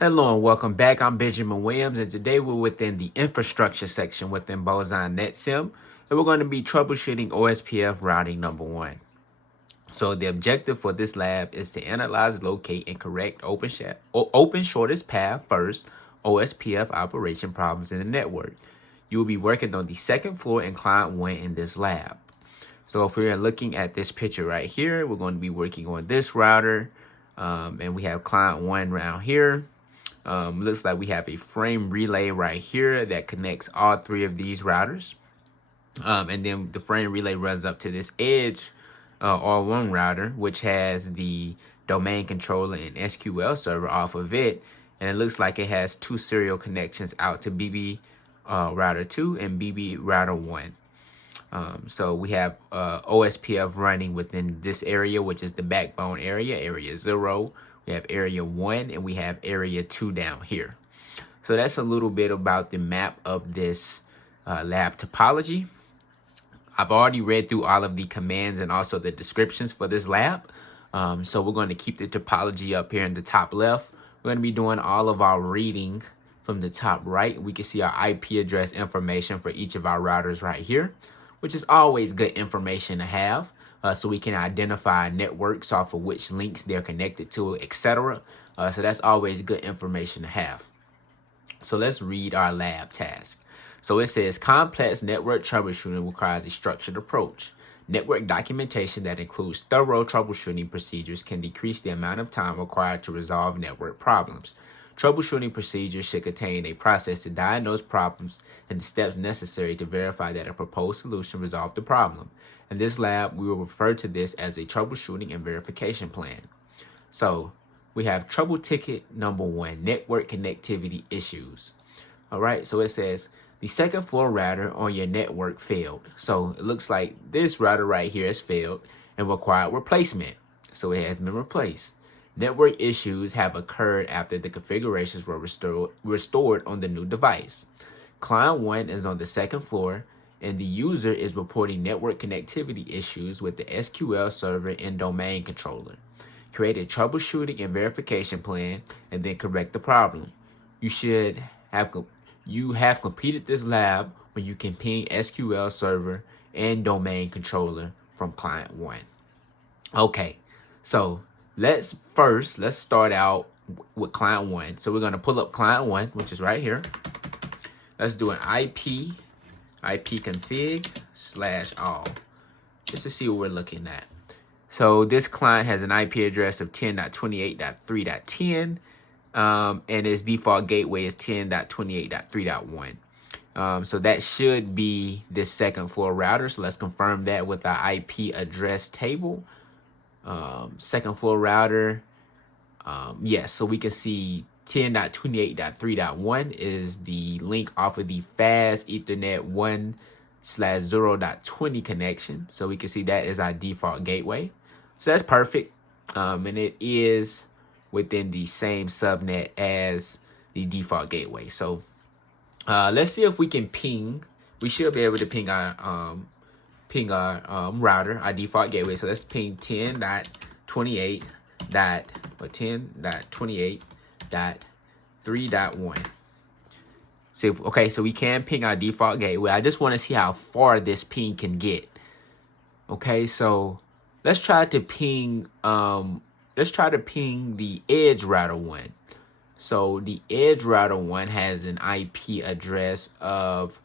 Hello and welcome back. I'm Benjamin Williams, and today we're within the infrastructure section within Boson NetSim, and we're going to be troubleshooting OSPF routing number 1. So the objective for this lab is to analyze, locate, and correct open shortest path first OSPF operation problems in the network. You will be working on the second floor in client 1 in this lab. So if we're looking at this picture right here, we're going to be working on this router, and we have client 1 around here. Looks like we have a frame relay right here that connects all 3 of these routers. And then the frame relay runs up to this edge R1 router, which has the domain controller and SQL server off of it. And it looks like it has 2 serial connections out to BB router 2 and BB router 1. So we have OSPF running within this area, which is the backbone area, area 0. We have area 1 and we have area 2 down here. So that's a little bit about the map of this lab topology. I've already read through all of the commands and also the descriptions for this lab. So we're going to keep the topology up here in the top left. We're going to be doing all of our reading from the top right. We can see our IP address information for each of our routers right here, which is always good information to have. So we can identify networks off of which links they're connected to, etc. So that's always good information to have. So let's read our lab task. So it says complex network troubleshooting requires a structured approach. Network documentation that includes thorough troubleshooting procedures can decrease the amount of time required to resolve network problems. Troubleshooting procedures should contain a process to diagnose problems and the steps necessary to verify that a proposed solution resolves the problem. In this lab, we will refer to this as a troubleshooting and verification plan. So we have trouble ticket number 1, network connectivity issues. All right, so it says the second floor router on your network failed. So it looks like this router right here has failed and required replacement. So it has been replaced. Network issues have occurred after the configurations were restored on the new device. Client 1 is on the second floor, and the user is reporting network connectivity issues with the SQL server and domain controller. Create a troubleshooting and verification plan, and then correct the problem. You have completed this lab when you can ping SQL server and domain controller from client 1. Okay, so let's start out with client 1. So we're going to pull up client 1, which is right here. Let's do an IP config /all just to see what we're looking at. So this client has an IP address of 10.28.3.10, and its default gateway is 10.28.3.1. So that should be this second floor router. So let's confirm that with our IP address table. Second floor router, yes, so we can see 10.28.3.1 is the link off of the fast Ethernet 1/0.20 connection. So we can see that is our default gateway. So that's perfect. And it is within the same subnet as the default gateway. So let's see if we can ping. We should be able to ping our router, our default gateway. So let's ping 10.28.3.1. Okay, so we can ping our default gateway. I just want to see how far this ping can get. Okay, so let's try to ping the edge router 1. So the edge router 1 has an IP address of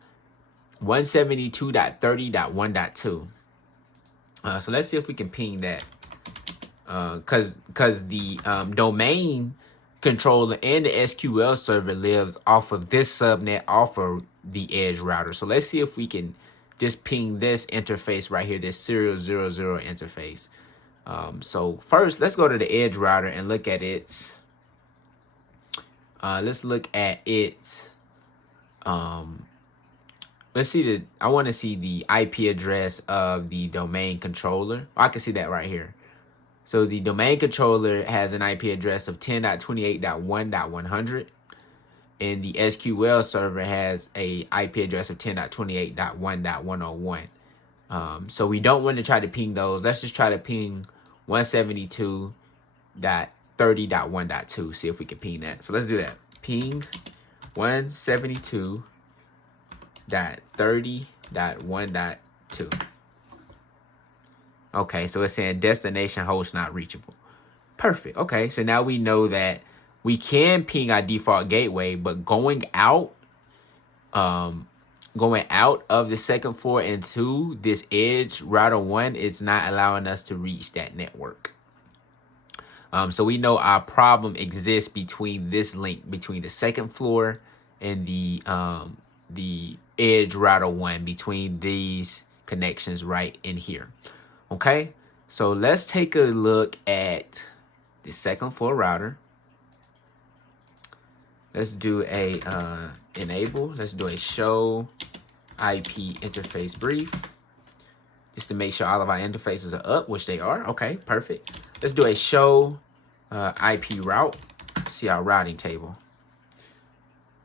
172.30.1.2. So let's see if we can ping that. Cause the domain controller and the SQL server lives off of this subnet off of the edge router. So let's see if we can just ping this interface right here, this serial 00 interface. So first, let's go to the edge router and look at its. Let's look at its. Let's see I want to see the IP address of the domain controller. I can see that right here. So the domain controller has an IP address of 10.28.1.100, and the SQL server has a IP address of 10.28.1.101. So we don't want to try to ping those. Let's just try to ping 172. 30.1.2. See if we can ping that. So let's do that. Ping 172.30.1.2. Okay, so it's saying destination host not reachable. Perfect. Okay, so now we know that we can ping our default gateway, but going out of the second floor into this edge router 1 is not allowing us to reach that network. So we know our problem exists between this link between the second floor and the edge router 1, between these connections right in here. Okay, so let's take a look at the second floor router. Let's do a enable. Let's do a show IP interface brief, just to make sure all of our interfaces are up, which they are. Okay, perfect. Let's do a show IP route. See our routing table.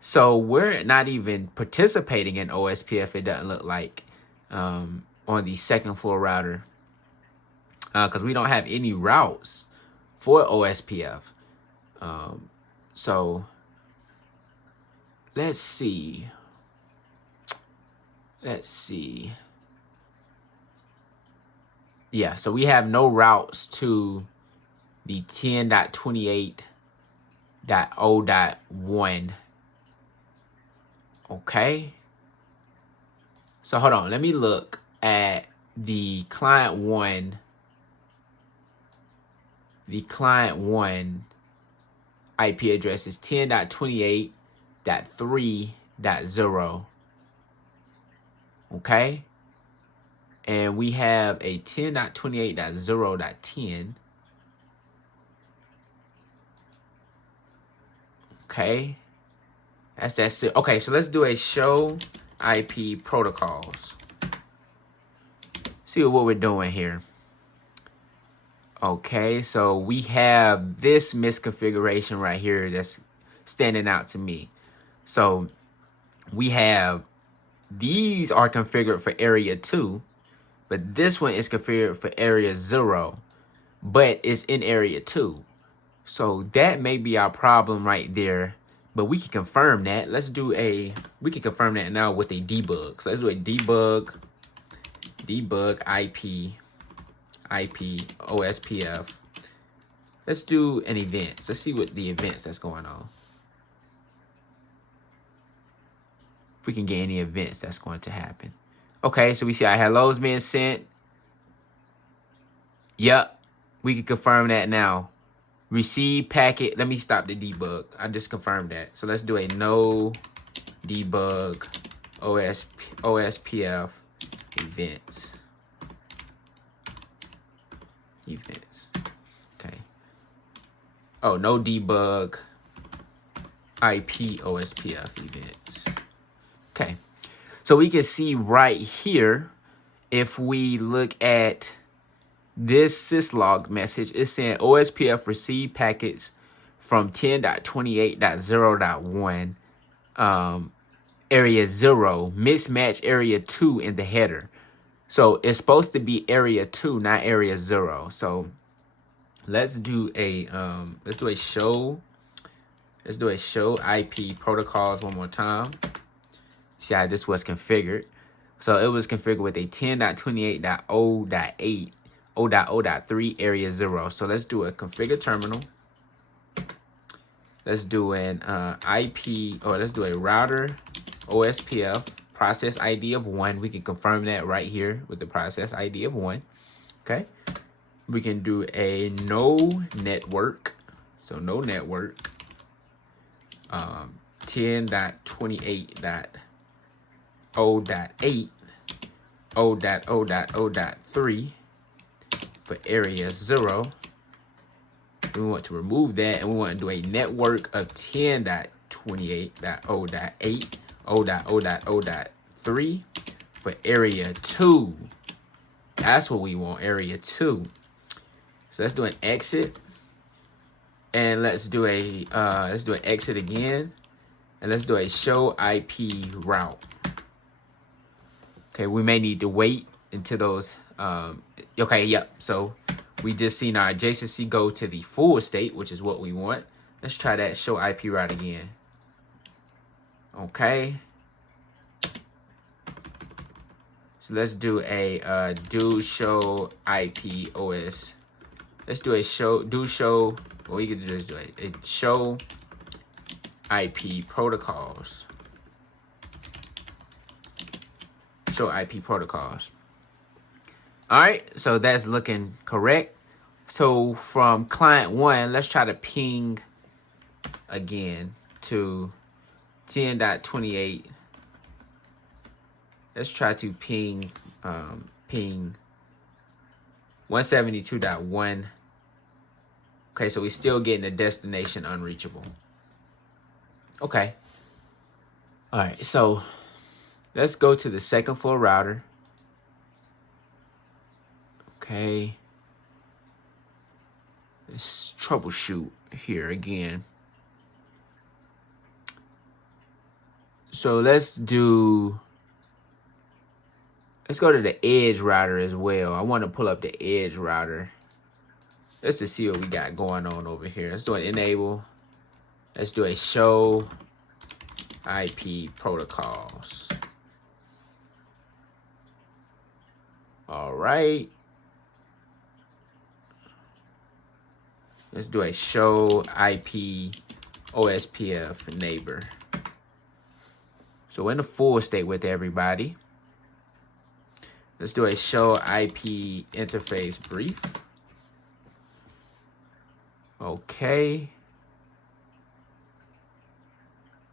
So we're not even participating in OSPF. It doesn't look like on the second floor router, because we don't have any routes for OSPF. So let's see. Yeah, so we have no routes to the 10.28.0.1. Okay. So hold on, let me look at the client 1. The client 1 IP address is 10.28.3.0. Okay. And we have a 10.28.0.10. Okay. That's it. Okay, so let's do a show IP protocols. See what we're doing here. Okay, so we have this misconfiguration right here that's standing out to me. So we have, these are configured for area 2, but this one is configured for area 0, but it's in area 2. So that may be our problem right there, but we can confirm that. We can confirm that now with a debug. So let's do a debug IP OSPF. Let's do an event. Let's see what the events that's going on. If we can get any events that's going to happen. Okay, so we see our hellos being sent. Yep, we can confirm that now. Receive packet. Let me stop the debug. I just confirmed that. So let's do a no debug OSPF events. Okay. Oh, no debug IP OSPF events. Okay. So we can see right here, if we look at this syslog message, it's saying OSPF received packets from 10.28.0.1 area 0, mismatch area 2 in the header. So it's supposed to be area 2, not area 0. So let's do a show IP protocols one more time. See how this was configured. So it was configured with a 10.28.0.8 0.0.3 area 0. So let's do a configure terminal. Let's do an IP, or let's do a router OSPF process ID of 1. We can confirm that right here with the process ID of 1. Okay. We can do a no network. So no network. 10.28.0.8 0.0.0.3 for area 0. We want to remove that, and we want to do a network of 10.28.0.8 0.0.0.3 for area 2. That's what we want, area 2. So let's do an exit, and let's do an exit again, and let's do a show IP route. Okay, we may need to wait until those. Okay, yep. So we just seen our adjacency go to the full state, which is what we want. Let's try that show IP route again. Okay. So let's do a do show IP OS. Let's do a show. Well, we could just do a show IP protocols. Show IP protocols. All right, so that's looking correct. So from client 1, let's try to ping again to 10.28. Let's try to ping 172.1. Okay, so we're still getting the destination unreachable. Okay. All right, so let's go to the second floor router. Okay. Let's troubleshoot here again. So let's go to the edge router as well. I want to pull up the edge router. Let's just see what we got going on over here. Let's do an enable. Let's do a show IP protocols. All right. Let's do a show IP OSPF neighbor. So we're in the full state with everybody. Let's do a show IP interface brief. Okay.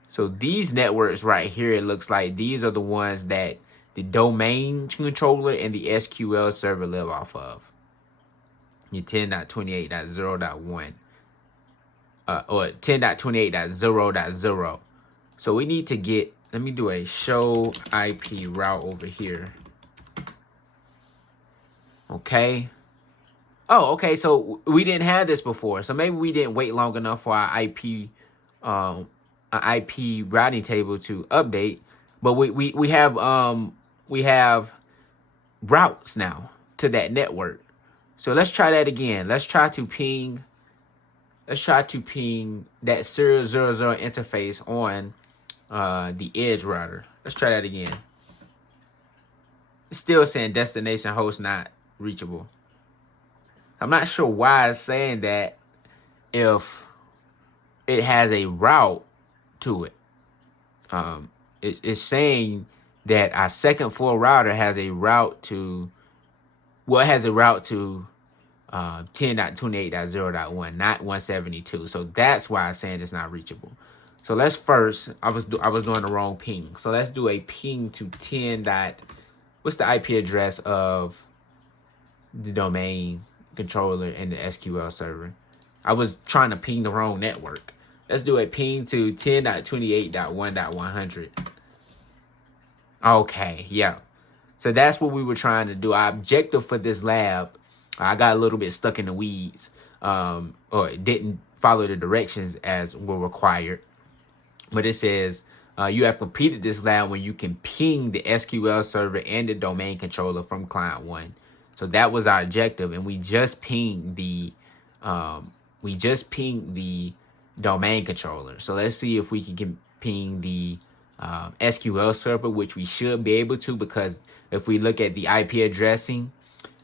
So these networks right here, it looks like these are the ones that the domain controller and the SQL server live off of. Your 10.28.0.1 or 10.28.0.0. So we need to get, let me do a show IP route over here. Okay. Oh, okay. So we didn't have this before. So maybe we didn't wait long enough for our IP routing table to update. But we have routes now to that network. So let's try that again. Let's try to ping that 000 interface on the edge router. Let's try that again. It's still saying destination host not reachable. I'm not sure why it's saying that if it has a route to it. It's saying that our second floor router has a route to, well, it has a route to 10.28.0.1, not 172. So that's why it's saying it's not reachable. So let's first, I was doing the wrong ping. So let's do a ping to 10. What's the IP address of the domain controller and the SQL server? I was trying to ping the wrong network. Let's do a ping to 10.28.1.100. Okay, yeah. So that's what we were trying to do. Our objective for this lab, I got a little bit stuck in the weeds, or it didn't follow the directions as were required. But it says you have completed this lab when you can ping the SQL server and the domain controller from client 1. So that was our objective, and we just pinged the domain controller. So let's see if we can ping the SQL server, which we should be able to, because if we look at the IP addressing,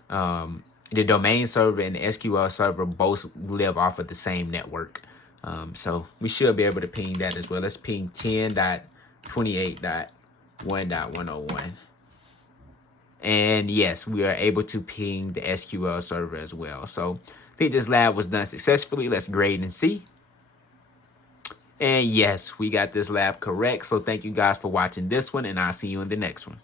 the domain server and the SQL server both live off of the same network. So we should be able to ping that as well. Let's ping 10.28.1.101. And yes, we are able to ping the SQL server as well. So I think this lab was done successfully. Let's grade and see. And yes, we got this lab correct. So thank you guys for watching this one, and I'll see you in the next one.